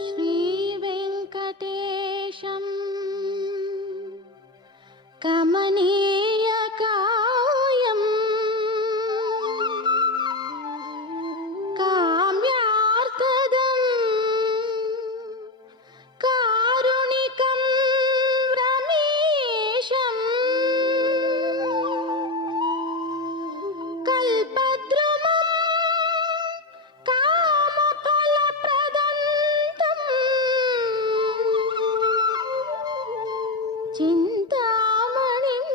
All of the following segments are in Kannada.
श्रीवेङ्कटेशं कमनीयकायं काम्यार्थदं कारुणिकं रमेशं कल्पद्रुमं कामफलप्रदं चिन्तामणिं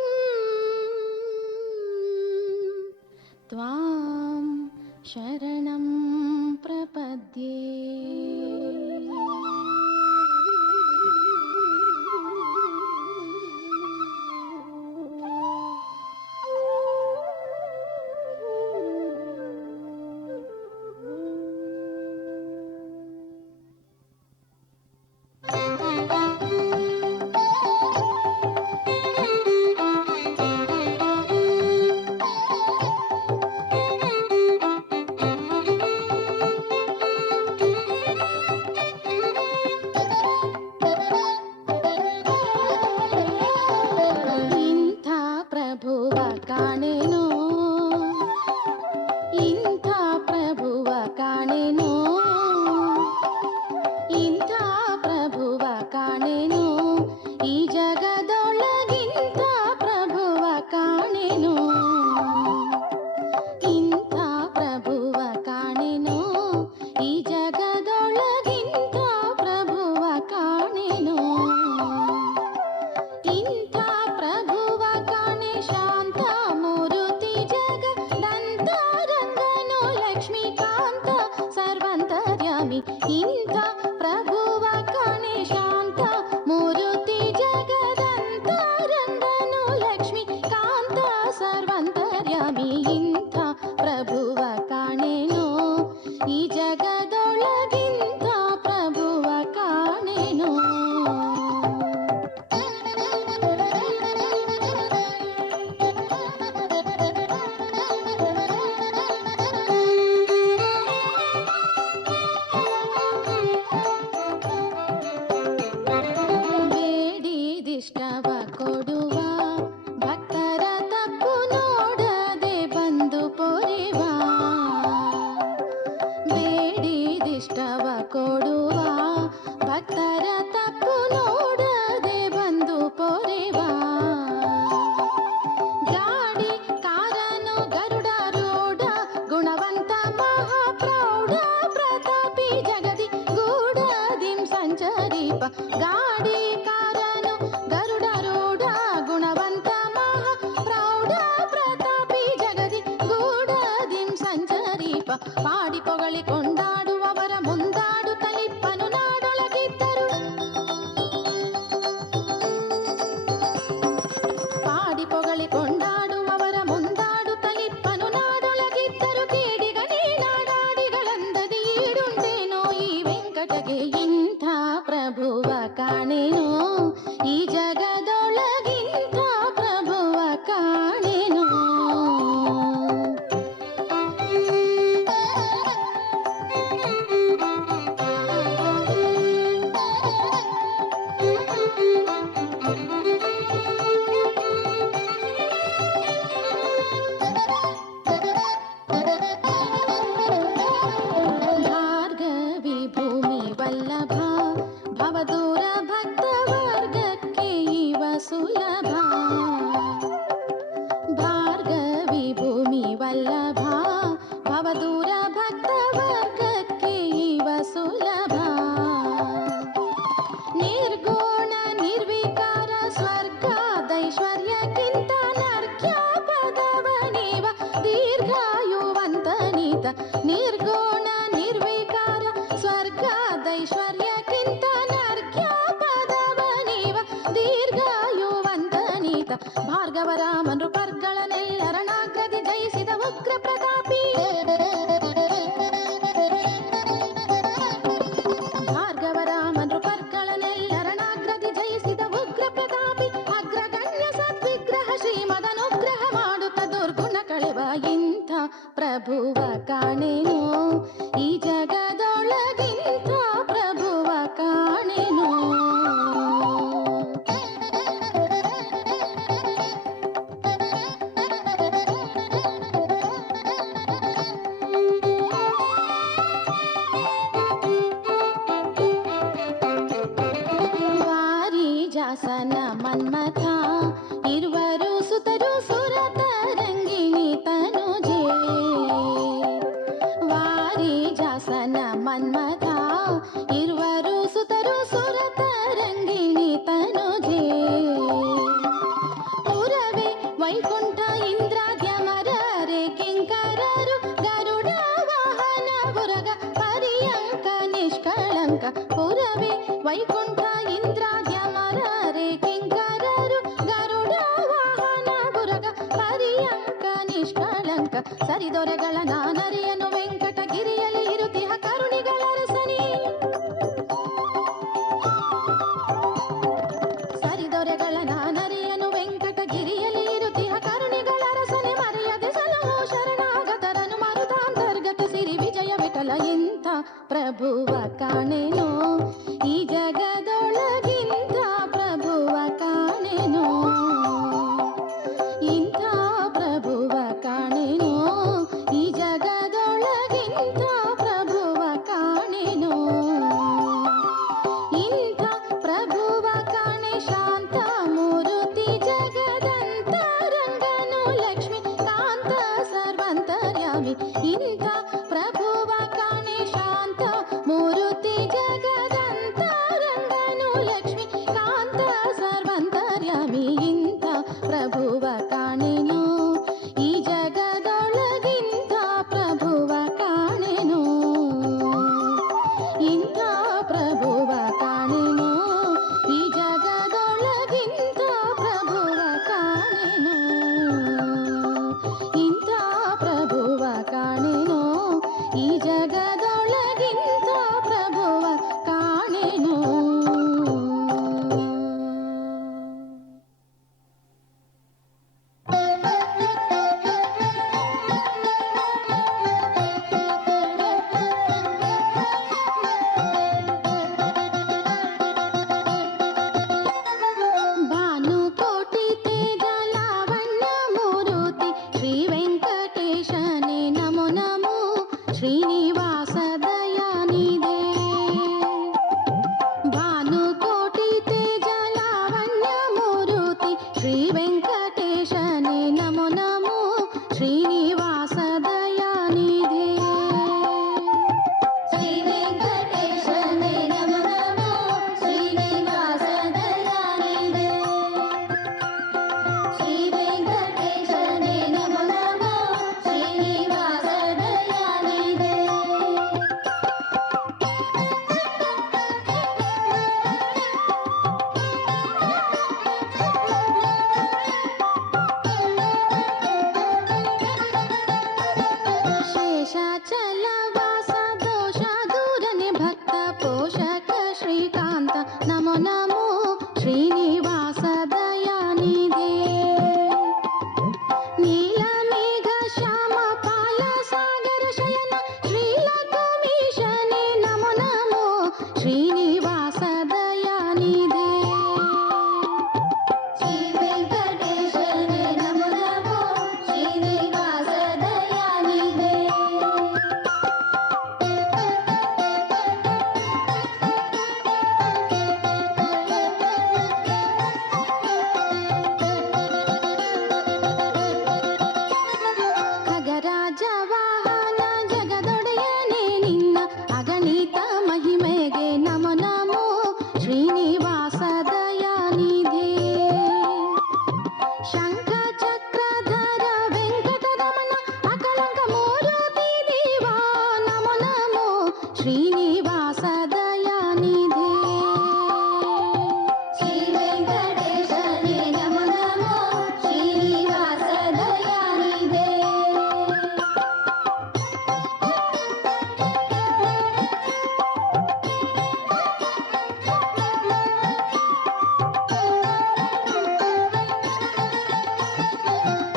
त्वां शरणं प्रपद्ये। ಇಂಥ ಪ್ರಭುವ ಕಾಣೆನೋ, ಇಂಥ ಪ್ರಭುವ ಕಾಣೆನೋ, ಇಂಥ ಪ್ರಭುವ ಕಾಣೆನೋ, ಈ ಜಗದೊಳಗಿಂಥ ಪ್ರಭುವ ಕಾಣೆನೋ, ಇಂಥ ಪ್ರಭುವ ಕಾಣೆನೋ, ಈ ಜಗದೊಳಗಿಂಥ ಪ್ರಭುವ ಕಾಣೆನೋ, ಇಂಥ ಪ್ರಭುವ ಕಾಣೆ ಶಾಂತ ಮೂರುತಿ ಜಗದಂತ ರಂಗನು ಲಕ್ಷ್ಮೀಕಾಂತ ಸರ್ವಂತರ್ಯಾಮಿ. ಇಂಥ ಪ್ರಭುವ ಕಾಣೆ ಶಾಂತ ಮೂರುತಿ ಜಗದಂತ ರಂಗನು ಲಕ್ಷ್ಮೀಕಾಂತ ಸರ್ವಂತರ್ಯಾಮಿ. ಇಂಥ ಪ್ರಭುವ ಕಾಣೆನೋ, ಈ ಜಗದೊಳಗಿಂಥ ಪ್ರಭುವ ಕಾಣೆನೋ. ಬೇಡಿದಿಷ್ಟವ ಕೊಡುವ ಭಕ್ತರ ತಪ್ಪು ನೋಡದೆ ಬಂದು ಪೊರೆವ, ಬೇಡಿದಿಷ್ಟವ ಕೊಡುವ ಭಕ್ತರ ತಪ್ಪು ನೋಡದೆ ಬಂದು ಪೊರೆವ. ಗಾಡಿ ಕಾರನು ಗರುಡಾರೂಢ ಗುಣವಂತ ಮಹಾಪ್ರೌಢ ಪ್ರತಾಪಿ ಜಗದಿ ಗೂಢದಿಂ ಸಂಚರೀಪ. ಗಾಡಿ ಕಾರನು ಗರುಡಾರೂಢ ಗುಣವಂತ ಮಹಾಪ್ರೌಢ ಪ್ರತಾಪಿ ಜಗದಿ ಗೂಢದಿಂ ಸಂಚರೀಪ. ಪಾಡಿ ಪೊಗಳಿ ಕೊಂಡಾಡುವವರ ಮುಂದಾಡು ತಲಿಪ್ಪನು ನಾಡೊಳಗಿದ್ದರು, ಪಾಡಿ ಪೊಗಳಿ ಕೊಂಡಾಡುವವರ ಮುಂದಾಡು ತಲಿಪ್ಪನು ನಾಡೊಳಗಿದ್ದರು. ಕೇಡಿಗ ನೀನಾಡಾಡಿಗಳಂದದಿ ಈಡುಂಟೇನೋ ಈ ವೆಂಕಟಗೆ. ಇಂಥ ಪ್ರಭುವ ಕಾಣೆನೋ, ಈ ಜಗದೊಳಗಿಂಥ ಪ್ರಭುವ ಕಾಣೆನೋ. ಭಾರ್ಗವಿ ಭೂಮಿ ವಲ್ಲಭ ಭವದೂರ ಭಕ್ತ ವರ್ಗಕ್ಕೆ ಇವ ಸುಲಭ. ಭಾರ್ಗವಿ ಭೂಮಿ ವಲ್ಲಭ ಭವದೂರ ಭಕ್ತ ವರ್ಗಕ್ಕೆ ಇವ ಸುಲಭ. ನಿರ್ಗುಣ ನಿರ್ವಿಕಾರ ಸ್ವರ್ಗದೈಶ್ವರ್ಯಕ್ಕಿಂತ ನರ್ಕ್ಯ ಪದವನಿವ ದೀರ್ಘಾಯುವಂತನಿತ. ನಿರ್ಗುಣ ನಿರ್ವಿಕಾರ ಸ್ವರ್ಗದೈಶ್ವರ್ಯಕ್ಕಿಂತ ನರ್ಕ್ಯ ಪದವನಿವ ದೀರ್ಘಾಯುವಂತನಿತ. ಭಾರ್ಗವರಾಮ ನೃಪರ್ಗಳನೆಲ್ಲರನಾಗ್ರದಿ ಜಯಿಸಿದ ಉಗ್ರ ಪ್ರತಾಪಿ. ಭಾರ್ಗವರಾಮ ನೃಪರ್ಗಳನೆಲ್ಲರನಾಗ್ರದಿ ಜಯಿಸಿದ ಉಗ್ರ ಪ್ರತಾಪಿ. ಅಗ್ರಗಣ್ಯ ಸದ್ವಿಗ್ರಹ ಶ್ರೀಮದನುಗ್ರಹ ಮಾಡುತ್ತ ದುರ್ಗುಣ ಕಳೆವ. ಇಂಥ ಪ್ರಭುವ ಕಾಣೆನೋ, ಈ ಜಗದೊಳಗಿಂಥ ಪ್ರಭುವ ಜಾಸನ ಮನ್ಮಥ ಇರುವರು ಸುತರು ಸುರತರಂಗಿಣಿ ತನುಜೆ ವಾರಿ ಜಾಸನ ಮನ್ಮಥ ಇರುವರು ಸುತರು ಸುರತರಂಗಿಣಿ ತನುಜೆ ಪುರವೇ ವೈಕುಂಠ ಇಂದ್ರಾದ್ಯಮರರೆ ಕಿಂಕರರು ಗರುಡ ವಾಹನ ಬುರಗ ಪರ್ಯಂಕ ನಿಷ್ಕಳಂಕ ಪುರವೇ ವೈಕುಂಠ ಇಂದ್ರಾದ್ಯಮರರೆ ಕಿಂಕರರು ಗರುಡ ವಾಹನ ಬುರಗ ಪರ್ಯಂಕ ನಿಷ್ಕಳಂಕ ಸರಿದೊರೆಗಳ ನಾನರಿಯನು ವೆಂಕಟಗಿರಿಯಲ್ಲಿ ಇರುತಿಹ ಕರುಣಿಗಳ ರಸನಿ ಸರಿದೊರೆಗಳ ನಾನರಿಯನು ವೆಂಕಟಗಿರಿಯಲ್ಲಿ ಇರುತಿಹ ಕರುಣಿಗಳ ರಸನೆ ಮರೆಯದೆ ಸಲಹೋ ಶರಣಾಗತರನು ಮರುತಾಂತರ್ಗತ ಸಿರಿ ವಿಜಯ ವಿಠಲ ಇಂಥ ಪ್ರಭುವ ಕಾಣೆನೋ ಈ ಜಗದೊಳಗಿಂಥ ಪ್ರಭುವ ಕಾಣೆನೋ ಇಂಥ ಪ್ರಭುವ ಕಾಣೆನೋ ಈ ಜಗದೊಳಗಿಂಥ ಪ್ರಭುವ ಕಾಣೆನೋ ಇಂಥ ಪ್ರಭುವ ಕಾಣೆ ಶಾಂತ ಮೂರುತಿ ಜಗದಂತರಂಗನು ಲಕ್ಷ್ಮಿ ಕಾಂತ ಸರ್ವಂತರ್ಯಾಮಿ ಇಂಥ ಪ್ರಭುವ ಕಾಣೆ ಶಾಂತ ಮೂರುತಿ ಜಗದಂತರಂಗನು ಲಕ್ಷ್ಮಿ ಕಾಂತ ಸರ್ವಂತರ್ಯಾಮಿ ಇಂಥ ಪ್ರಭುವ ಕಾಣೆನು ಈ ಜಗದೊಳಗಿಂಥ ಪ್ರಭುವ ಕಾಣೆನು ಇಂಥ ಪ್ರಭುವ ಕಾಣೆನು ಈ ಜಗದೊಳಗಿಂಥ ಪ್ರಭುವ ಕಾಣೆನು ಇಂಥ ಪ್ರಭುವ ಕಾಣೆನು ಈ ಜಗದೊಳಗಿಂಥ ಪ್ರಭುವ ಕಾಣೆನು ಭಾನುಕೋಟಿ ತೇಜ ಲಾವಣ್ಯ ಮೂರುತಿ ಶ್ರೀ ವೆಂಕಟೇಶನೇ ನಮೋ ನಮೋ ಶ್ರೀನಿವಾಸ ದಯಾನಿಧೆ ಭಾನುಕೋಟಿ ತೇಜ ಲಾವಣ್ಯ ಮೂರುತಿ ಶ್ರೀ ವೆಂಕಟೇಶನೇ ನಮೋ ನಮೋ ಶ್ರೀನಿವಾಸ ದಯಾನಿಧೆ ಶ್ರೀ ವೆಂಕಟೇಶನೇ ನಮೋ ನಮೋ ಶ್ರೀನಿವಾಸ ದಯಾನಿಧೆ ಶ್ರೀ ವೆಂಕಟೇಶನೇ ನಮೋ ನಮೋ ಶ್ರೀನಿವಾಸ ದಯಾನಿಧೆ ಶೇಷಾಚಲವಾಸ ದೋಷ ದೂರನೆ ಭಕ್ತ ಪೋಷಕ ಶ್ರೀಕಾಂತ ನಮೋ ನಮೋ ಶ್ರೀನಿವಾಸ ದಯಾನಿಧೆ ನೀಲಮೇಘ ಶ್ಯಾಮ ಪಾಲ ಸಾಗರ ಶಯನ ಶ್ರೀಲಕುಮೀಶನೇ ನಮೋ ನಮೋ ಶ್ರೀನಿವಾಸ ದಯಾನಿಧೆ ಶ್ರೀ ವೆಂಕಟೇಶನೇ ನಮೋ ನಮೋ ಶ್ರೀನಿವಾಸ ದಯಾನಿಧೆ ಖಗರಾಜ ವಾಹನ ಜಗದೊಡೆಯನೇ ನಿನ್ನ ಅಗಣಿತ ಮಹಿಮೆಗೆ ನಮೋ ನಮೋ ಶ್ರೀನಿವಾಸ ದಯಾನಿಧೆ ಶಂಖ ಚಕ್ರಧರ ವೆಂಕಟರಮಣ ಅಕಳಂಕ ಮೂರುತಿ ದೇವ ನಮೋ ನಮೋ ಶ್ರೀನಿವಾಸ ದಯಾನಿಧೆ ಶ್ರೀ ವೆಂಕಟೇಶನೇ ನಮೋ ನಮೋ ಶ್ರೀನಿವಾಸ ದಯಾನಿಧೆ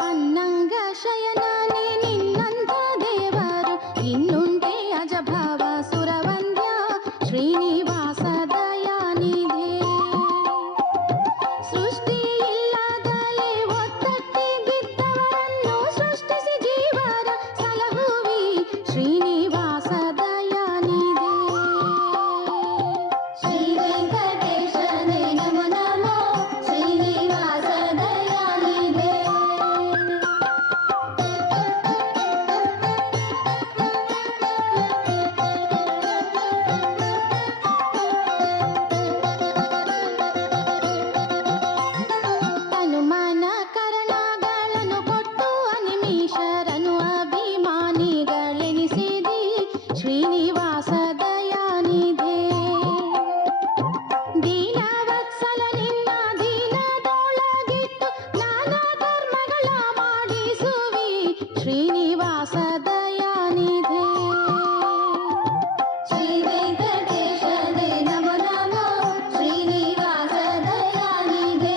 ಅನ್ನಂಗ ಶಯನನೇ ನಿನ್ನಂಥ ದೇವರು ಇನ್ನುಂಟೆ ಅಜಭಾವ ಸುರವಂದ್ಯ ಶ್ರೀ ಶ್ರೀನಿವಾಸ ದಯಾನಿಧೆ. ದೀನವತ್ಸಲ ನಿನ್ನ ದೀನದೊಳಗಿಟ್ಟು ನಾನಾ ಧರ್ಮಗಳ ಮಾಡಿಸುವಿ ಶ್ರೀನಿವಾಸ ದಯಾನಿಧೆ. ಶ್ರೀ ವೆಂಕಟೇಶನೇ ನಮೋ ನಮೋ ಶ್ರೀನಿವಾಸ ದಯಾನಿಧೆ.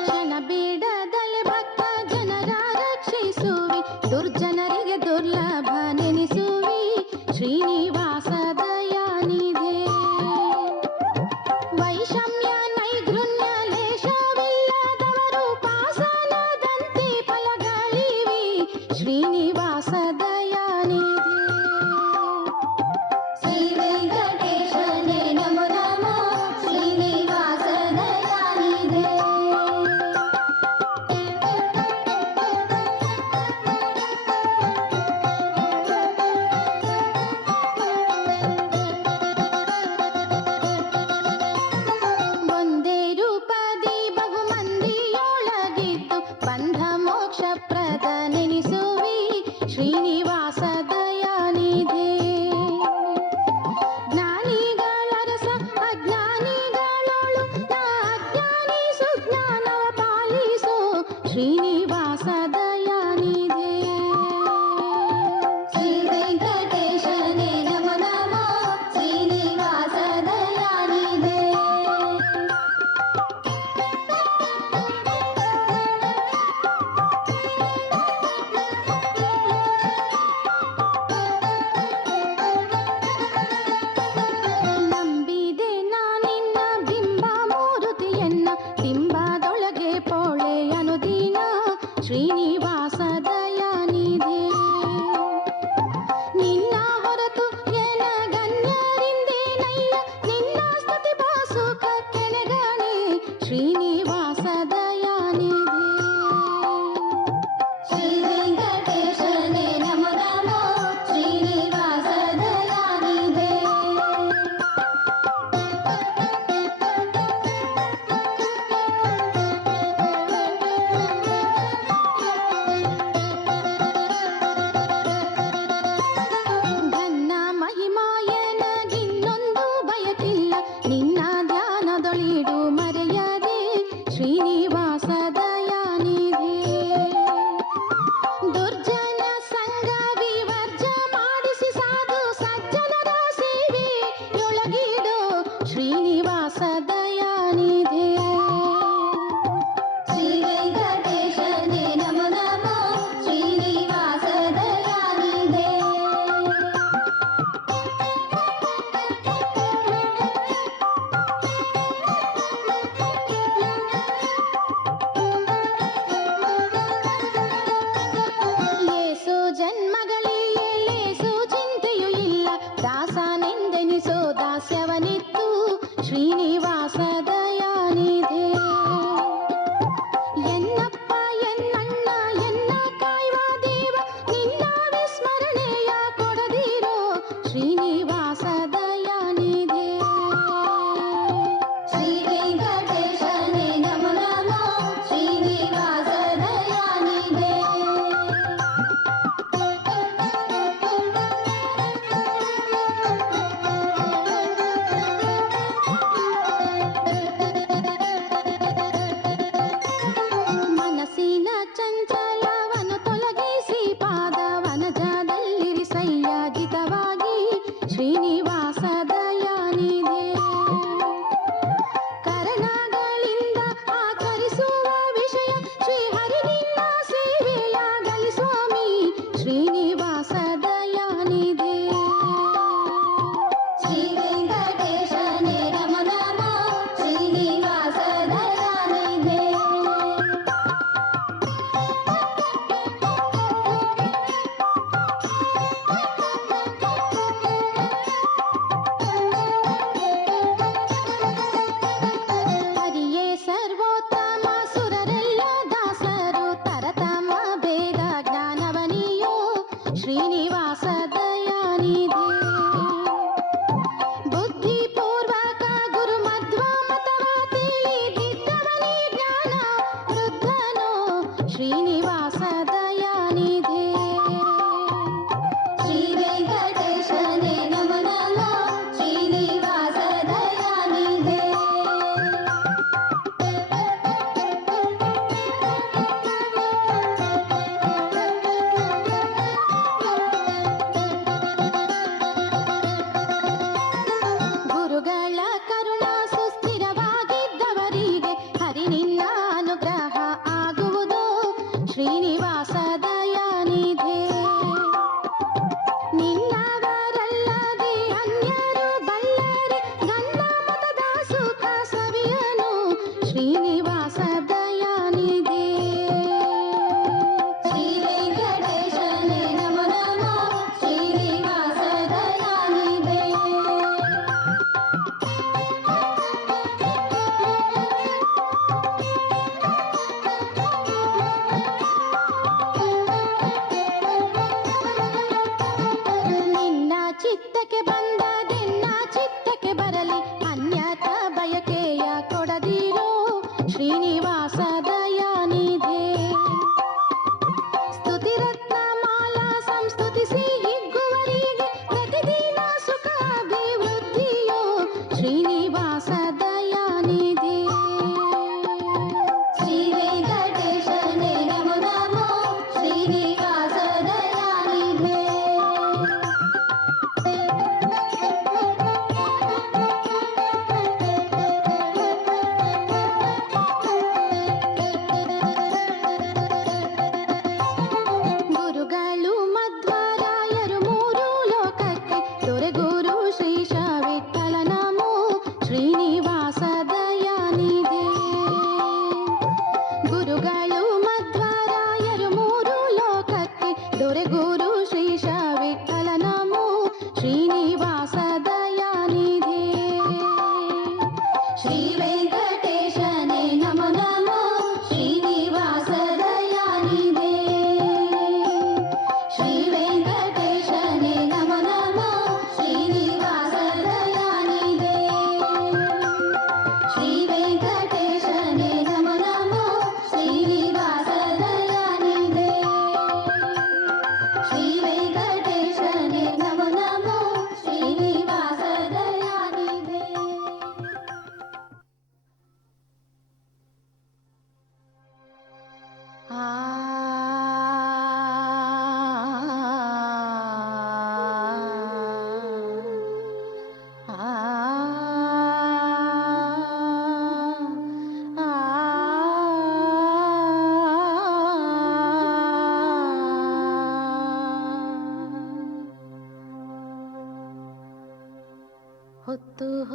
ಕ್ಷಣ ಬೇಡದಲೆ ಭಕ್ತ ಜನರ ರಕ್ಷಿಸುವಿ ದುರ್ಜನರಿಗೆ ದುರ್ಲಭ ನೆನೆಸುವಿ ಶ್ರೀನಿವಾಸ ದಯಾನಿಧೆ. ವೈಷಮ್ಯ ನೈರ್ಗುಣ್ಯ ಲೇಷವಿಲ್ಲದವರು ಪಾಸನದಂತೆ ಫಲಗಳಿವಿ ಶ್ರೀನಿವಾಸ ದಯಾನಿಧೆ. ಶ್ರೀ ವೆಂಕಟೇಶನೇ ನಮೋ ನಮೋ ಶ್ರೀನಿವಾಸ ದಯಾನಿಧೆ. ಒಂದೇ ರೂಪದಿ ಬಹುಮಂದಿಯೊಳಗಿದ್ದು ಬಂಧ ಮೋಕ್ಷ ಪ್ರದ ನೆನೆಸುವಿ ಶ್ರೀನಿವಾಸ ದಯಾನಿಧೆ. ಜ್ಞಾನಿಗಳರಸ ಅಜ್ಞಾನಿಗಳೊಳು ನಾ ಅಜ್ಞಾನಿ ಸುಜ್ಞಾನವ ಪಾಲಿಸು ಶ್ರೀನಿವಾಸ ದಯಾನಿಧೆ. ಶ್ರೀ ವೆಂಕಟೇಶನೇ ನಮೋ ನಮೋ ಶ್ರೀನಿವಾಸ ದಯಾನಿಧೆ. ನಂಬಿದೆ ನಾನಿನ್ನ ಬಿಂಬ ಮೂರುತಿಯನ್ನ ಬಿಂಬದೊಳಗೆ ಪೋಳೆ ಅನುದಿನ ಶ್ರೀನಿವಾಸ ದಯಾನಿಧೆ. ನಿನ್ನ ಹೊರತು ಎನಗನ್ಯರಿಂದೇನಯ್ಯ ನಿನ್ನ ಸ್ತುತಿ ಬಾಸುಕ ಕೆಣಗಣೆ ಶ್ರೀನಿವಾಸ ದಯಾನಿಧೆ. ಶ್ರೀ ವೆಂಕಟೇಶನೇ ನಮೋ ನಮೋ ಶ್ರೀನಿವಾಸ ದಯಾನಿಧೆ. ಘನ್ನ ಮಹಿಮಾಯನಗಿನ್ನೊಂದು ಬಯಕಿಲ್ಲ ನಿನ್ನ ಧ್ಯಾನದೊಳಿಡು ಮರೆಯದೆ ಶ್ರೀನಿವಾಸ ದಯಾನಿಧೆ. ದುರ್ಜನ ಸಂಗ ವಿವರ್ಜ ಮಾಡಿಸಿ ಸಾಧು ಸಜ್ಜನರ ಸೇವೆಯೊಳಗಿಡು ಶ್ರೀನಿವಾಸ ದಯಾನಿಧೆ. ಶ್ರೀ ವೆಂಕಟೇಶನೇ ನಮೋ ನಮೋ ಶ್ರೀನಿವಾಸ ದಯಾನಿಧೆ. ಏಸು ಜನ್ಮಗಳಿಗೆ ಲೇಸು ಚಿಂತೆಯೂ ಇಲ್ಲ ದಾಸನೆಂದೆನಿಸೋ ದಾಸ್ಯವನಿತ್ತು ಶ್ರೀನಿವಾಸ ದಯಾನಿಧೆ. ಎನ್ನಪ್ಪ ಎನ್ನಣ್ಣ ಎನ್ನ ಕಾಯುವ ದೇವ ನಿನ್ನ ವಿಸ್ಮರಣೆಯ ಕೊಡದಿರೋ ಶ್ರೀನಿವಾಸ ದಯಾನಿಧೆ. ಶ್ರೀ ವೆಂಕಟೇಶನೇ ನಮೋ ನಮೋ ಶ್ರೀನಿವಾಸ ದಯಾನಿಧೆ.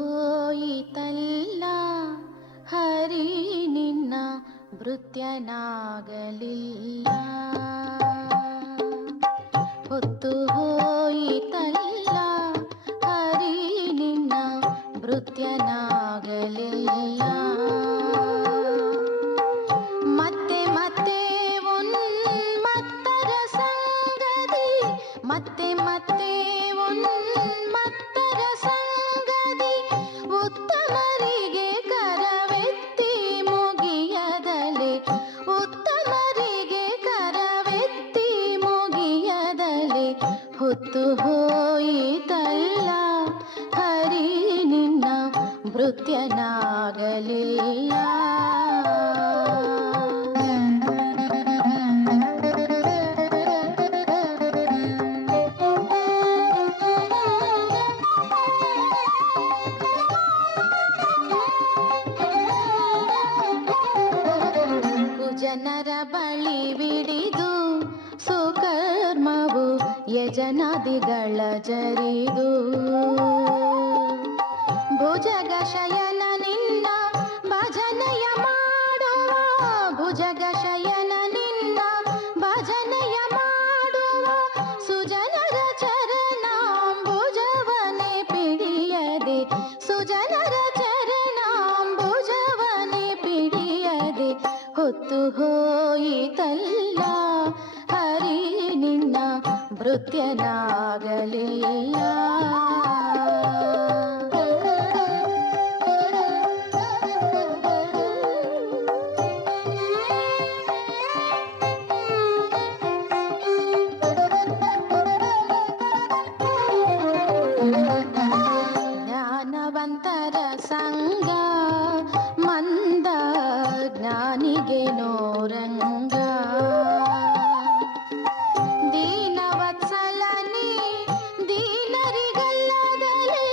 ಹೋಯಿತಲ್ಲ ಹರಿ ನಿನ್ನ ಭೃತ್ಯನಾಗಲಿಲ್ಲ. ಹೊತ್ತು ಹೋಯಿತಲ್ಲ ಹರಿ ನಿನ್ನ ಭೃತ್ಯನಾಗಲಿಲ್ಲ. ಮತ್ತೆ ಮತ್ತೆ ಉನ್ಮತ್ತರ ಸಂಗತಿ, ಮತ್ತೆ ಮತ್ತೆ ಉನ್ಮತ್ತರ ಸಂಗತಿ, ಉತ್ತಮರಿಗೆ ಕರವೆತ್ತಿ ಮುಗಿಯದಲೆ, ಉತ್ತಮರಿಗೆ ಕರವೆತ್ತಿ ಮುಗಿಯದಲೆ, ಹೊತ್ತು ಹೋಯಿತಲ್ಲ ಹರಿ ನಿನ್ನ ಭೃತ್ಯನಾಗಲಿಲ್ಲ. ಕುಜನರ ಬಳಿ ಬಿಡಿದು ಸುಕರ್ಮವು ಯಜನಾದಿಗಳ ಜರಿದು, ಭುಜಗ ಶಯನ ನಿನ್ನ ಭಜನೆಯ ಮಾಡುವ, ಭುಜಗ ಶಯನ ನಿನ್ನ ಭಜನೆಯ ಮಾಡುವ, ಸುಜನರ ಚರಣಾಂಬುಜವನೆ ಪಿಡಿಯದೆ, ಸುಜನರ ಚರಣಾಂಬುಜವನೆ ಪಿಡಿಯದೆ, ಹೊತ್ತು ಹೋಯಿತಲ್ಲ ಹರಿ ನಿನ್ನ ಭೃತ್ಯನಾಗಲಿಲ್ಲ. ಜ್ಞಾನವಂತರ ಸಂಗ ಮಂದ ಜ್ಞಾನಿಗೆ ನೋರಂಗ, ದೀನವತ್ಸಲನಿ ದೀನರಿಗಲ್ಲದಲೆ,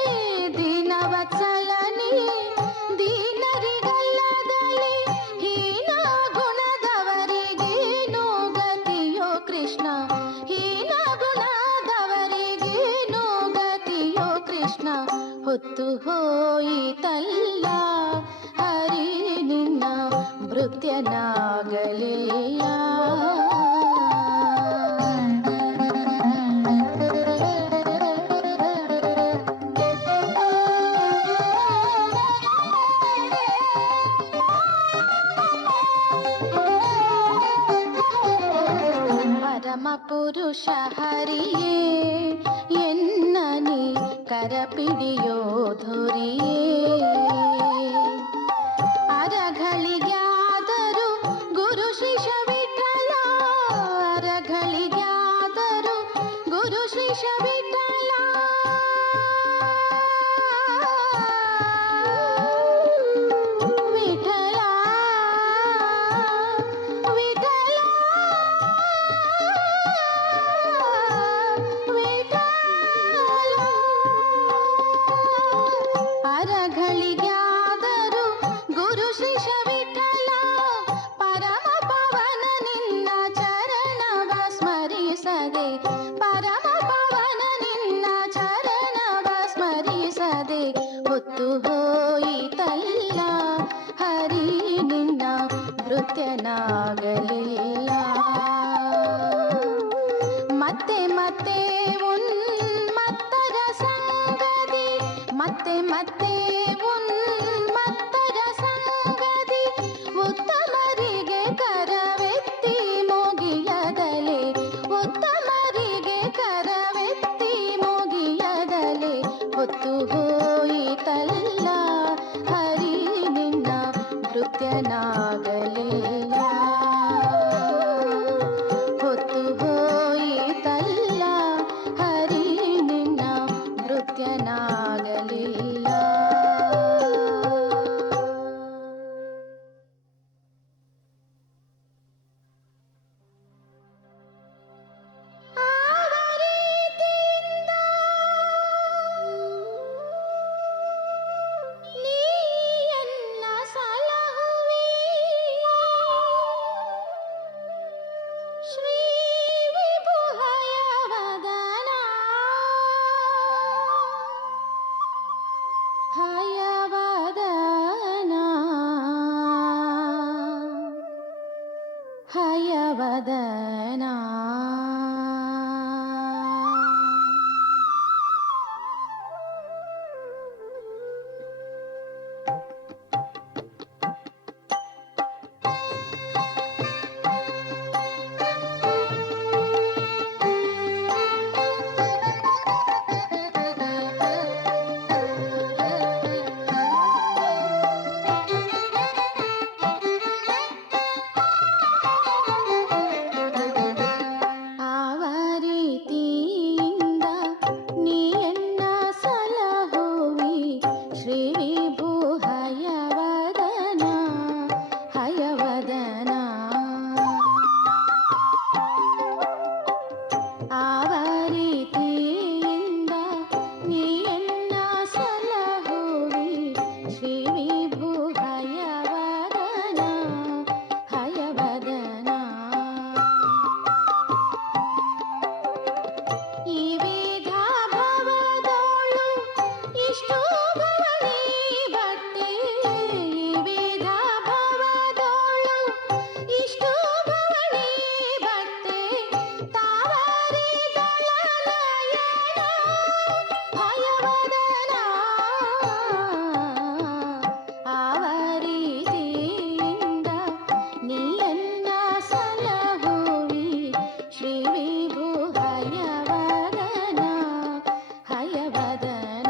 ದೀನವತ್ಸಲನಿ ದೀನರಿಗಲ್ಲದಲೆ, ಹೀನ ಗುಣದವರಿಗೇನು ಗತಿಯೋ ಕೃಷ್ಣ, ಹೀನ ಗುಣದವರಿಗೇನು ಗತಿಯೋ ಕೃಷ್ಣ, ಹೊತ್ತು ಹೋಯಿತಲ್ಲ ಹರಿ ನಿನ್ನ ಭೃತ್ಯನಾಗಲಿಲ್ಲ. ಪರಮ ಪುರುಷ ಹರಿಯೇ ಎನ್ನನಿ ಕರಪಿಡಿಯೋ ಧುರಿಯೇ, ಅರಗಳಿಗಾದರೂ ಗುರು ಶಿಷ್ಯ ವಿಠಲ, ಅರಗಳಿಗಾದರೂ ಗುರು ಶಿಷ್ಯ ವಿಠಲ, ವಿಠಲ ವಿಠಲ ವಿಠಲ, ಅರಗಳಿಗಾದರೂ ಗುರು ಶಿಷ್ಯ ವಿಠಲ, ಪರಮ ಪವನ ನಿನ್ನ ಚರಣವ ಸ್ಮರಿಸದೆ, ಪರಮ ಪವನ ನಿನ್ನ ಚರಣವ ಸ್ಮರಿಸದೆ, ಹೊತ್ತು ಹೋಯಿತಲ್ಲ ಹರಿ ನಿನ್ನ ಭೃತ್ಯನಾಗಲಿಲ್ಲ. ಮತ್ತೆ ಮತ್ತೆ ಉನ್ಮತ್ತರ ಸಂಗತಿ, ಮತ್ತೆ ಮತ್ತೆ ಉನ್ಮತ್ತರ ಸಂಗತಿ, ಉತ್ತಮರಿಗೆ ಕರವೆತ್ತಿ ಮುಗಿಯದಲೆ, ಉತ್ತಮರಿಗೆ ಕರವೆತ್ತಿ ಮುಗಿಯದಲೆ, ಹೊತ್ತು ಹೋಯಿತಲ್ಲ ಹರಿ ನಿನ್ನ ಭೃತ್ಯನಾಗಲಿಲ್ಲ. ಹೊತ್ತು ಹೋಯಿತಲ್ಲ ಹರಿ ನಿನ್ನ ಭೃತ್ಯನಾಗಲಿಲ್ಲ. ನೀ ಎನ್ನ ಸಲಹುವಿ ಹಯವದನ ಆವ ರೀತಿಯಿಂದ ನೀಯನ್ನ ಸಲಹುವಿ ಶ್ರೀ ವಿಭು ಹಯವದನ ಹಯವದನ ಆವ ರೀತಿಯಿಂದ ನೀಯನ್ನ ಸಲಹುವಿ ಶ್ರೀ ವಿಭು ಹಯವದನ ಹಯವದನ ಈ ವಿಧ ಭವದೋಳು ಇಷ್ಟು ಭವನಿ ಭಕ್ತಿ ಈ ವಿಧ ಭವದೋಳು ಇಷ್ಟು ಭವನಿ ಭಕ್ತಿ ತಾವರಿದೊಳನಯನ ಭಯವದನ ಆವರಿದಿಂದ ನೀಯನ್ನ ಸಲಹುವಿ ಶ್ರೀ ವಿಭು ಹಯವದನ ಹಯವದನ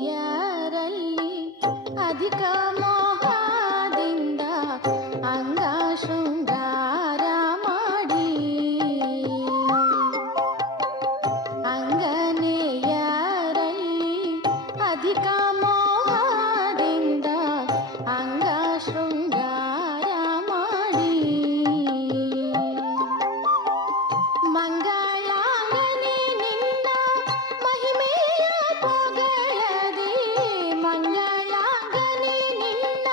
ಅಂಗನೆಯರಲ್ಲಿ ಅಧಿಕ ಮೋಹದಿಂದ ಅಂಗ ಶೃಂಗಾರ ಮಾಡಿ ಅಂಗನೆಯರಲ್ಲಿ ಅಧಿಕ ಮೋಹದಿಂದ ಅಂಗ ಶೃಂಗಾರ ಮಾಡಿ ಮಂಗಳಾಂಗನೆ ನಿನ್ನ ಮಹಿಮೆಯ ಪೊಗಳದೆ ಮಂಗಳಾಂಗನೆ ನಿನ್ನ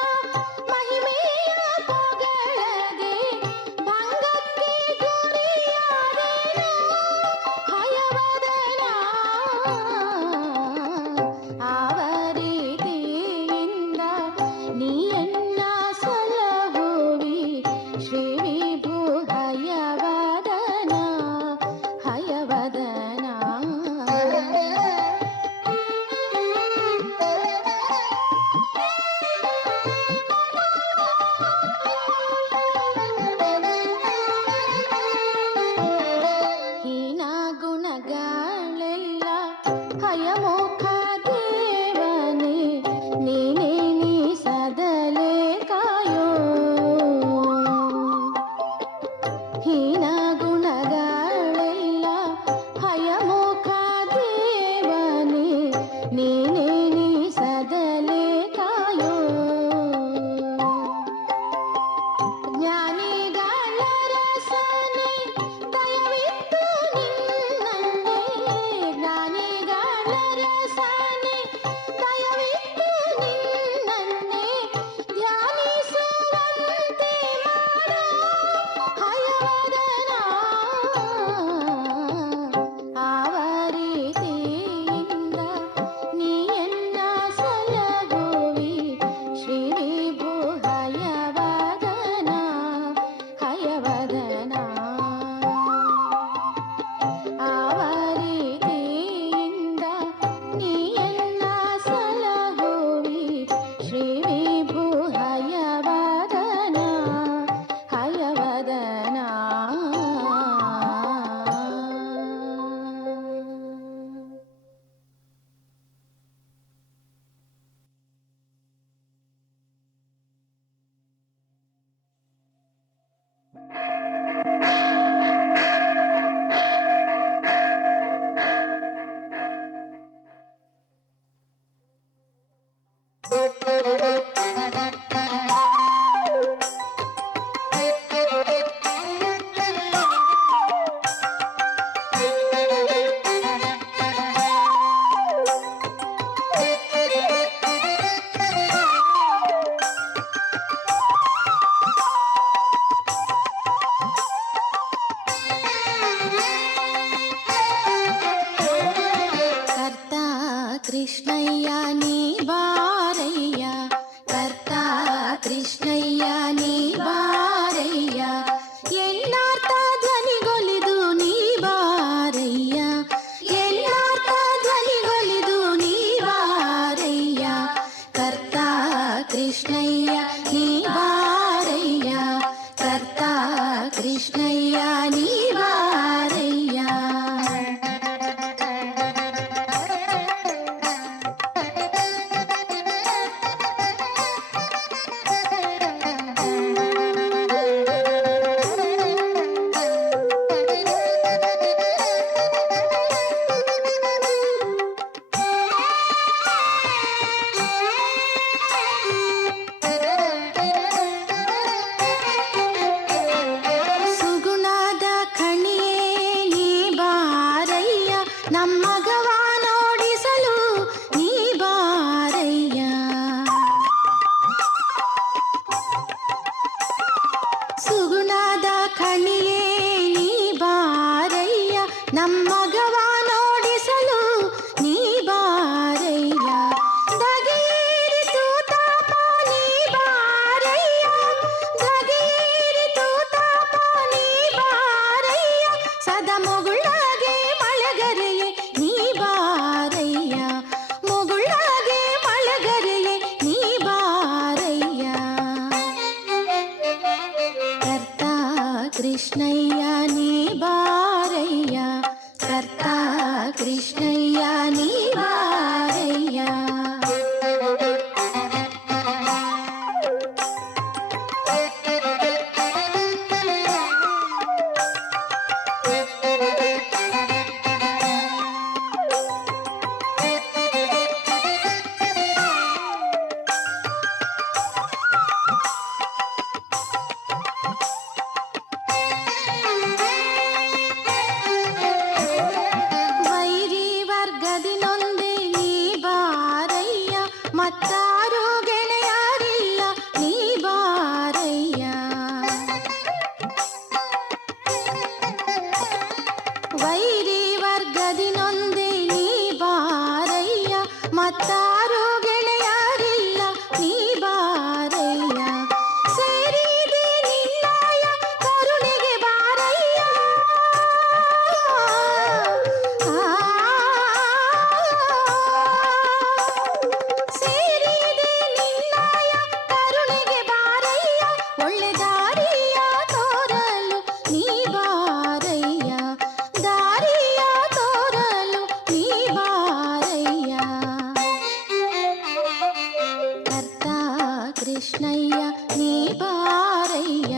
ಕೃಷ್ಣಯ್ಯ ನೀ ಬಾರಯ್ಯ,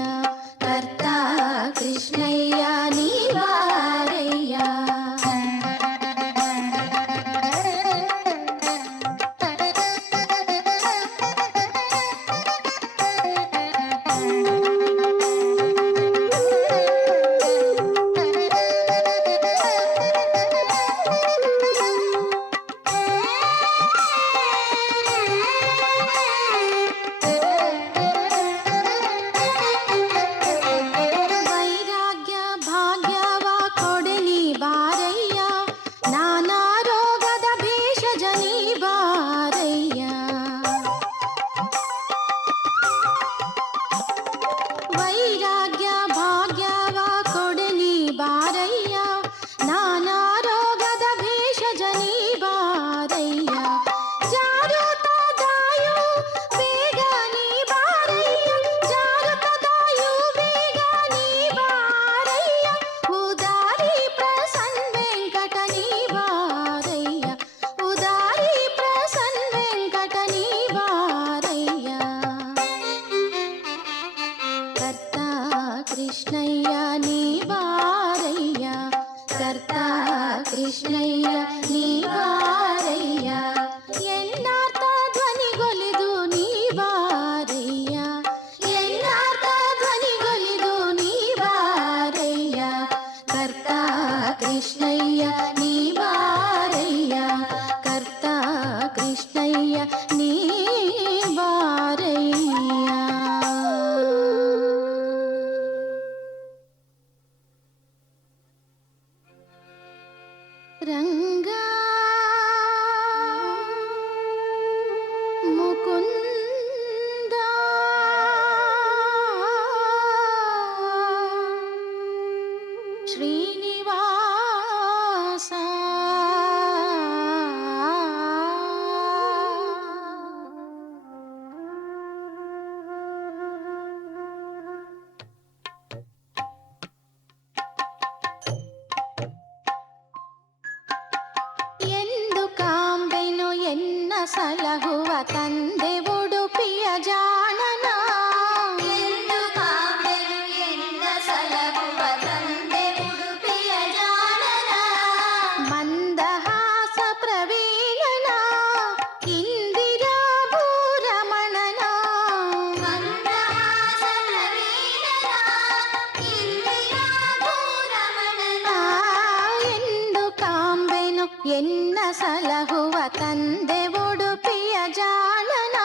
ಕರ್ತ ಕೃಷ್ಣಯ್ಯ ನೀ ಬಾರಯ್ಯ. ವೈರಾಗ್ಯ ಭಾಗ್ಯವ ಕೊಡಲಿ ಬಾರಯ್ಯ, ನಾನಾ ರೋಗದ ಭೇಷಜ ನೀ ಬಾರಯ್ಯ. ಜಾರುತದಾಯು ಬೇಗ ನೀ ಬಾರಯ್ಯ, ಜಾರುತದಾಯು ಬೇಗ ನೀ ಬಾರಯ್ಯ. ಉದಾರಿ ಪ್ರಸನ್ನ ವೆಂಕಟ ನೀ ಬಾರಯ್ಯ, ಉದಾರಿ ಪ್ರಸನ್ನ ವೆಂಕಟ ನೀ ಬಾರಯ್ಯ. ಕರ್ತ ಕೃಷ್ಣಯ್ಯ ನೀ ಬಾರಯ್ಯ, ಕರ್ತ ಕೃಷ್ಣಯ್ಯ ನೀ ಬಾರಯ್ಯ. ಎನ್ನಾರ್ಥ ಧ್ವನಿಗೊಲಿದು ನೀ ಬಾರಯ್ಯ, ಎನ್ನಾರ್ಥ ಧ್ವನಿಗೊಲಿದು ನೀ ಬಾರಯ್ಯ. ಕರ್ತ ಕೃಷ್ಣಯ್ಯ ನೀ ಬಾರಯ್ಯ, ಕರ್ತ ಕೃಷ್ಣಯ್ಯ ನೀ ಬಾರಯ್ಯ. ರಂಗ ಮುಕುಂದ ಶ್ರೀನಿವಾಸ ಎಂದು ಕಾಂಬೆನು ಎನ್ನ ಸಲಹುವ ತಂದೆ ಉಡುಪಿಯ ಜಾಣನ, ಎಂದು ಕಾಂಬೆನು ಎನ್ನ ಸಲಹುವ ತಂದೆ ಉಡುಪಿಯ ಜಾಣನ. ಮಂದಹಾಸ ಪ್ರವೀಣನ ಇಂದಿರಾ ಭೂರಮಣನ, ಮಂದಹಾಸ ಪ್ರವೀಣನ ಇಂದಿರಾ ಭೂರಮಣನ. ಎಂದು ಕಾಂಬೆನು ಎನ್ನ ಸಲಹುವ ತಂದೆ ಉಡುಪಿಯ ಜಾಣನ.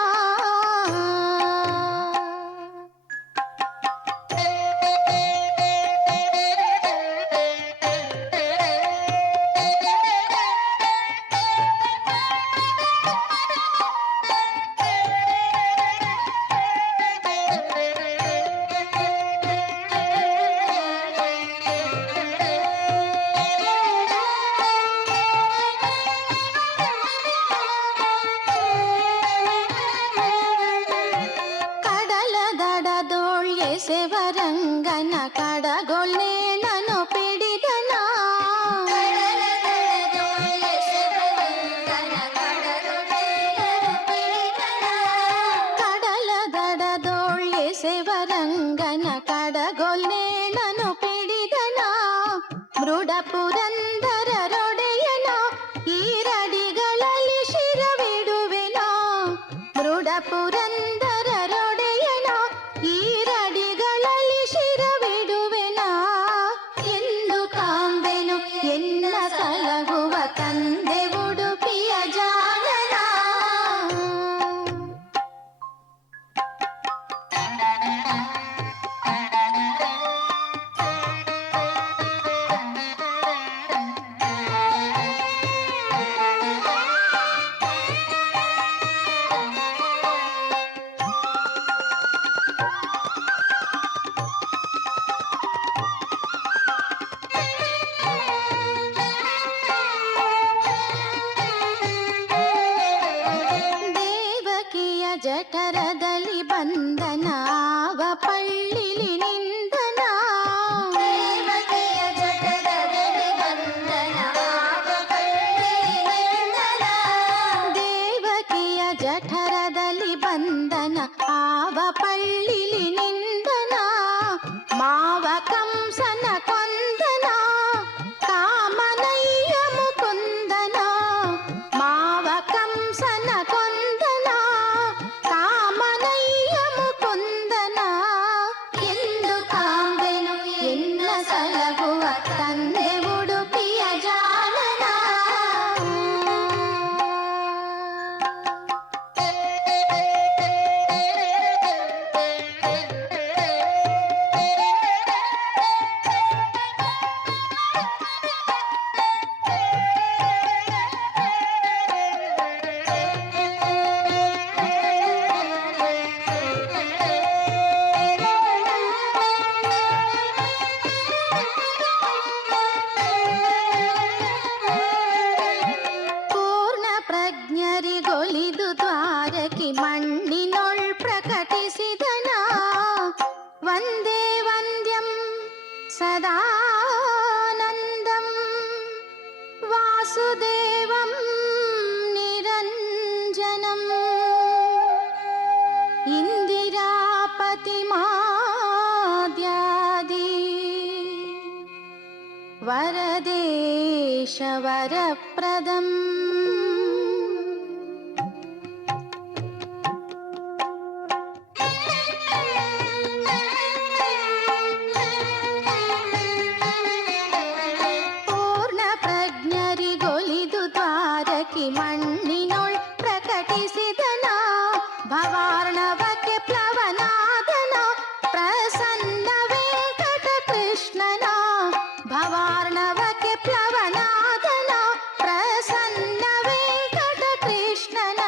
ಕಡಲ ದಡದೋಳ್ ಎಸೆವರಂಗನ ಕಡಗೊಳ್ಳೆನನು ಪಿಡಿದನ, ಕಡಲ ದಡದೋಳ್ ಎಸೆವರಂಗನ ಕಡಗೊಳ್ಳೆನನು ಪಿಡಿದನ. ಮೃಡ ಪುರಂದರರೊಡೆಯನ ಈರಡಿಗಳಲ್ಲಿ ಶಿರವಿಡುವೆನ, ಮೃಡ ಪುರಂದರರೊಡೆಯನ ಈರಡಿಗಳಲ್ಲಿ ಶಿರವಿಡುವೆನ. ಎಂದು ಕಾಂಬೆನು ಎನ್ನ ಸಲಹುವ ತಂದೆ ಉಡುಪಿಯ ಜಾಣನ. ದೇವಕಿಯ ಜಠರದಲ್ಲಿ ಬಂಧನಾವ ಪಳ್ಳಿಲಿ ನಿಂದನ, ದೇವಕಿಯ ಜಠರದಲ್ಲಿ ಬಂಧನಾವ ಪಳ್ಳಿಲಿ ನಿಂದನ. ದೇವಕಿಯ ಜಠರದಲ್ಲಿ ಬಂಧನ ఆవ పళ్ళిలి నిందన మావ కంసన కొందన కామనయ్యము కొందన మావ కంసన కొందన కామనయ్యము కొందన ಎಂದು ಕಾಂಬೆನು ಎನ್ನ ಸಲಹುವ ತಂದೆ ಉಡುಪಿಯ ಜಾಣನ ಪೂರ್ಣ ಪ್ರಜ್ಞರಿಗೊಲಿದು ದ್ವಾರಕಿ ಮಣ್ಣಿನೊಳ್ ಪ್ರಕಟಿಸಿದನ ವಂದೇ ವಂದ್ಯಂ ಸದಾನಂದಂ ವಾಸುದೇವಂ ನಿರಂಜನಂ ಇಂದಿರಾಪತಿಮಾದ್ಯಾದಿ ವರದೇಶ ವರಪ್ರದಂ ಪೂರ್ಣ ಪ್ರಜ್ಞರಿಗೊಲಿದು ದ್ವಾರಕಿ ಮಣ್ಣಿನೊಳ್ ಪ್ರಕಟಿಸಿದನ ಭವಾರ್ಣವಕ್ಕೆ ಪ್ಲವನಾದನ ಪ್ರಸನ್ನ ವೆಂಕಟ ಕೃಷ್ಣನ ಭವಾರ್ಣವಕ್ಕೆ ಪ್ಲವನಾದನ ಪ್ರಸನ್ನ ವೆಂಕಟ ಕೃಷ್ಣನ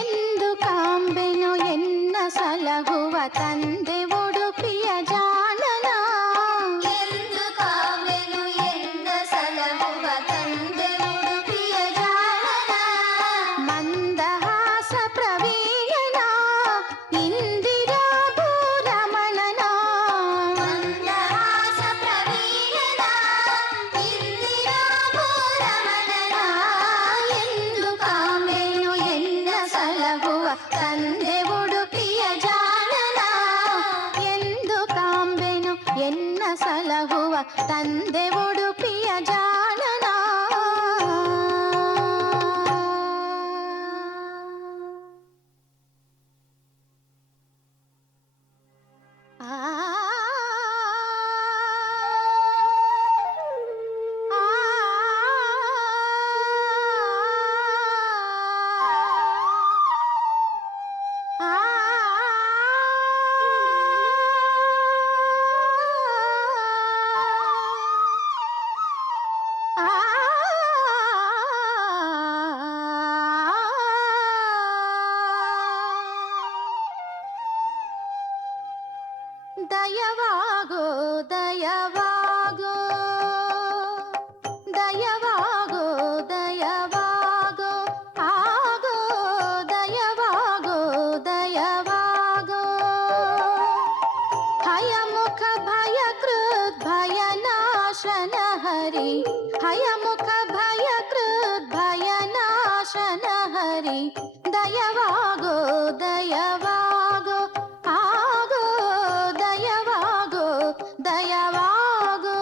ಎಂದು ಕಾಂಬೆನು ಎನ್ನ ಸಲಹುವ ತಂದೆ ಉಡುಪಿಯ ಜಾಣನ ಎಂದು ಕಾಂಬೆನು ಎನ್ನ ಸಲಹುವ ತಂದೆ ಉಡುಪಿಯ ಜಾಣನ ಮಂದಹಾಸ ಪ್ರವೀಣನ ಇಂದಿರಾಭೂರಮಣನ ಮಂದಹಾಸ ಪ್ರವೀಣನ ಇಂದಿರಾಭೂರಮಣನ ಎಂದು ಕಾಂಬೆನು ಎನ್ನ ಸಲಹುವ ತಂದೆ ಉಡುಪಿಯ ಜಾಣನ ಎಂದು ಕಾಂಬೆನು ಎನ್ನ ಸಲಹುವ ತಂದೆ ಉಡುಪಿಯ ಜಾಣನ ಆ ದಯವಾಗೋ ದಯವಾಗೋ ದಯವಾಗೋ ದಯವಾಗೋ ಆಗೋ ದಯವಾಗೋ ದಯವಾಗೋ ಹಯಮುಖ ಭಯಕೃತ್ ಭಯನಾಶನ ಹರಿ ಹಯಮುಖ ಭಯಕೃತ್ ಭಯನಾಶನ ಹರಿ ದಯವಾಗೋ ದಯವಾಗೋ ಆಗೋ ದಯವಾಗೋ ದಯವಾಗೋ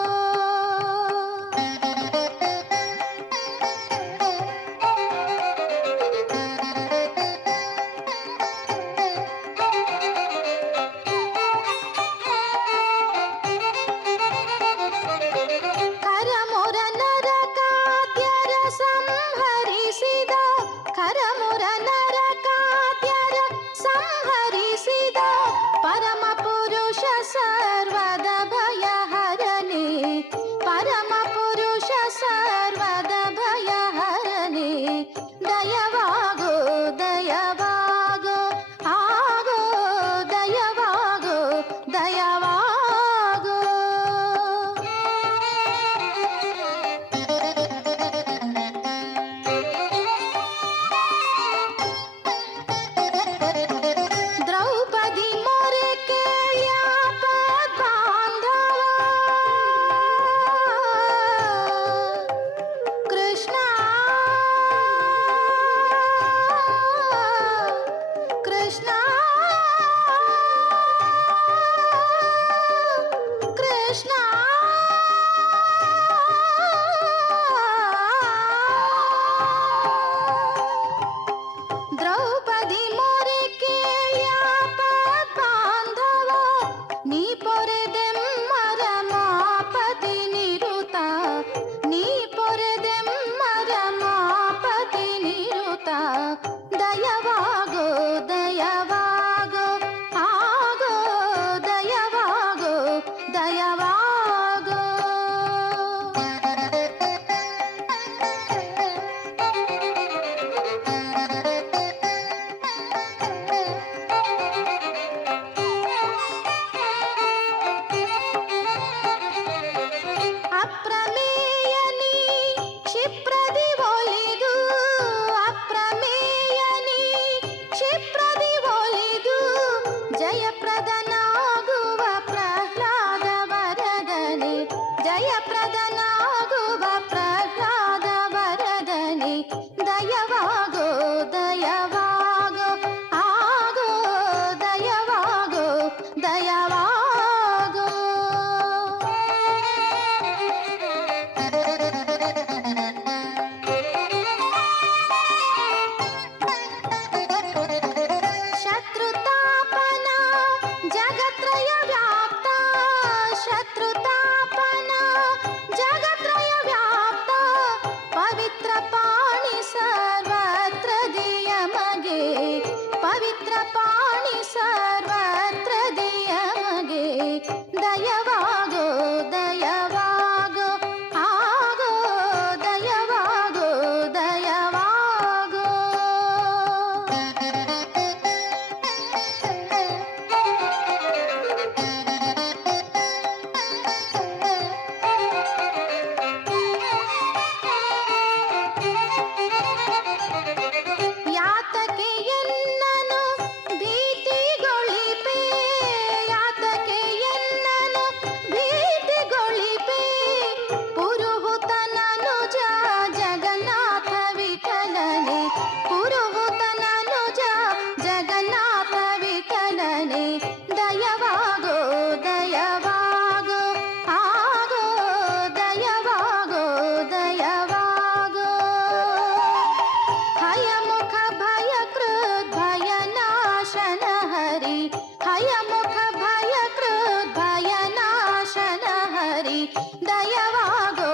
ಹರಿ ಹಯಮುಖ ಭಯ ಕೃತ್ ಭಯ ನಾಶನ ಹರಿ ದಯವಾಗೋ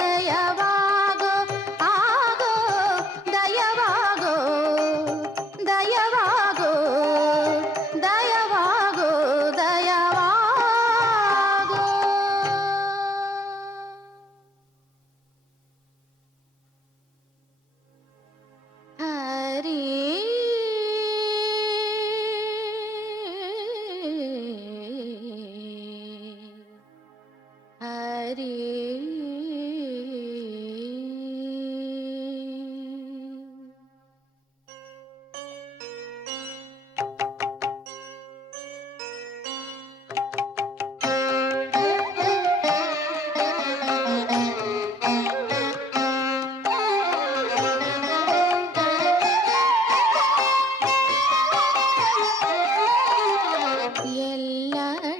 ದಯವಾಗೋ ಆಗೋ ದಯವಾಗೋ ದಯವಾಗೋ ದಯವಾಗೋ ದಯವಾಗೋ. ಹರಿ ಹರಿ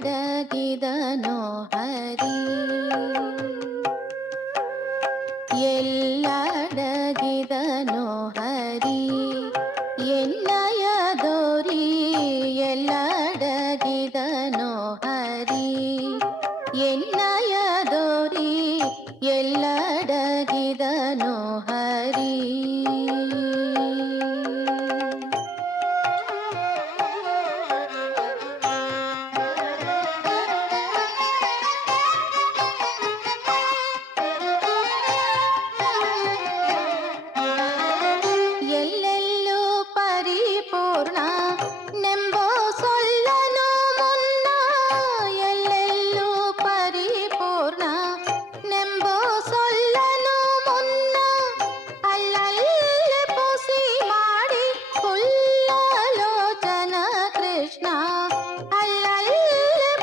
ಎಲ್ಲಡಗಿದನೋ ಹರಿ ಎಲ್ಲಡಗಿದನೋ ಹರಿ ಎನ್ನಯದೋರಿ ಎಲ್ಲಡಗಿದನೋ ಹರಿ ಎನ್ನಯದೋರಿ ಎಲ್ಲಡಗಿದನೋ ಹರಿ ಎಲ್ಲೆಲ್ಲೂ ಪರಿಪೂರ್ಣ ನೆಂಬೋ ಸೊಲ್ಲನು ಮುನ್ನ ಎಲ್ಲೆಲ್ಲೂ ಪರಿಪೂರ್ಣ ನೆಂಬೋ ಸೊಲ್ಲನು ಮುನ್ನ ಅಲ್ಲಲ್ಲಿ ಪುಸಿ ಮಾಡಿ ಫುಲ್ಲಲೋಚನ ಕೃಷ್ಣ ಅಲ್ಲಲ್ಲಿ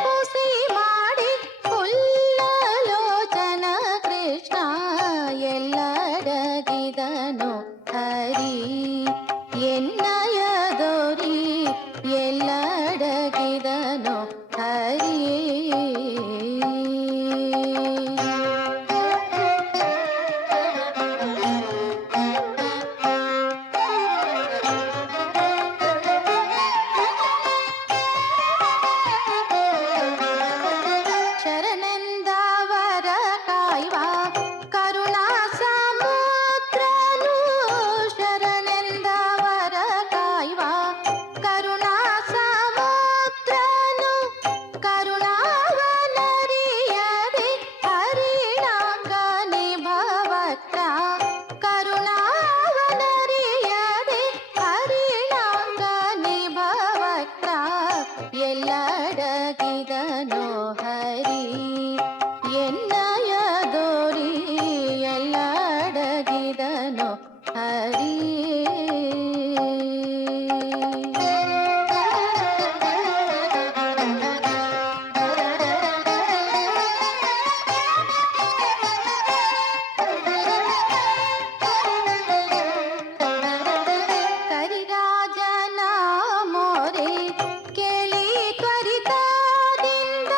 ಪುಸಿ ಮಾಡಿ ಫುಲ್ಲಲೋಚನ ಕೃಷ್ಣ ಎಲ್ಲಡಗಿದನು ಹರಿ ಎನ್ನಯದೋರಿ ಎಲ್ಲಡಗಿದನು ಹರಿ ಶರಣೆಂದವರ ಕಾಯ್ವ ಕರುಣಾ ಸಮುದ್ರನು ಶರಣೆಂದವರ ಕಾಯ್ವ ಕರುಣಾ ಸಮುದ್ರನು ಕರುಣಾವನರಿಯದೆ ಹರಿಣಾಂಗ ನಿಭವಕ್ರ ಕರುಣಾವನರಿಯದೆ ಹರಿಣಾಂಗ ನಿಭವಕ್ರ ಎಲ್ಲಡಗಿದನೋ ಹರಿ ಎನ್ನಯದೋರಿ ಎಲ್ಲಡಗಿದನೋ ಹರಿ ಕರಿರಾಜನ ಮೋರೆ ಕೇಳಿ ತ್ವರಿತದಿಂದ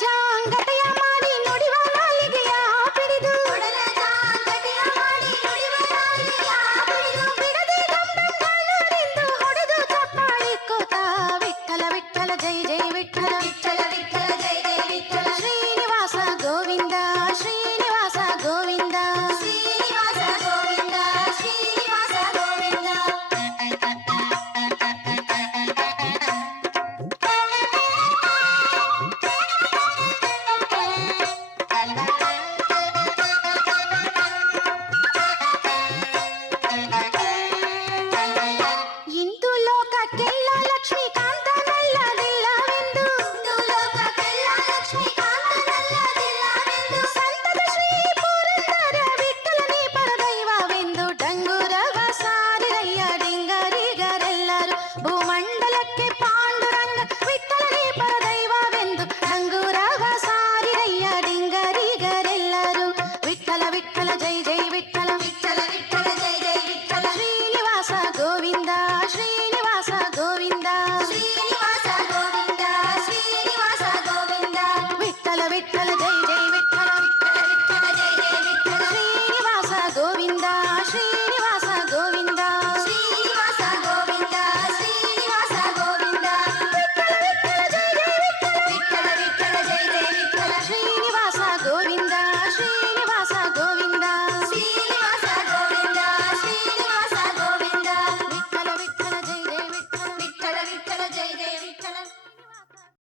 ಜಾಂಗಟೆಯ ಮಾಡಿ ನುಡಿವ ನಾಲಿಗೆಯ ಪಿಡಿದು ಬಿಡದೆ ಗಂಡಂಗಳನೆಂದು ಹೊಡೆದು ಚಪ್ಪಾಳಿ ಕೂತ ವಿಠಲ ವಿಠಲ ಜೈ ಜೈ ವಿಠಲ ಶ್ರೀನಿವಾಸ ಗೋವಿಂದ ಶ್ರೀನಿವಾಸ ಗೋವಿಂದ ಇಂದು ಲೋಕಕ್ಕೆಲ್ಲ ಲಕ್ಷ್ಮೀಕಾಂತನಲ್ಲದಿಲ್ಲವೆಂದು ಸಂತದ ಶ್ರೀ ಪುರಂದರ ವಿಠಲನೇ ಪರದೈವವೆಂದು ಡಂಗುರವ ಸಾರಿರಯ್ಯ ಡಿಂಗರಿಗರೆಲ್ಲರೂ ಭೂಮಂಡಲಕ್ಕೆ ಪಾಂಡುರಂಗ ವಿಠಲನೇ ಪರದೈವವೆಂದು ಡಂಗುರವ ಸಾರಿರಯ್ಯ ಡಿಂಗರಿಗರೆಲ್ಲರೂ ವಿಠಲ ವಿಠಲ ಜೈ ಜೈ ವಿಠಲ ಶ್ರೀನಿವಾಸ ಗೋವಿಂದ ಶ್ರೀನಿವಾಸ ಗೋವಿಂದ ವಿಠಲ ವಿಠಲ ಜೈ ಜೈ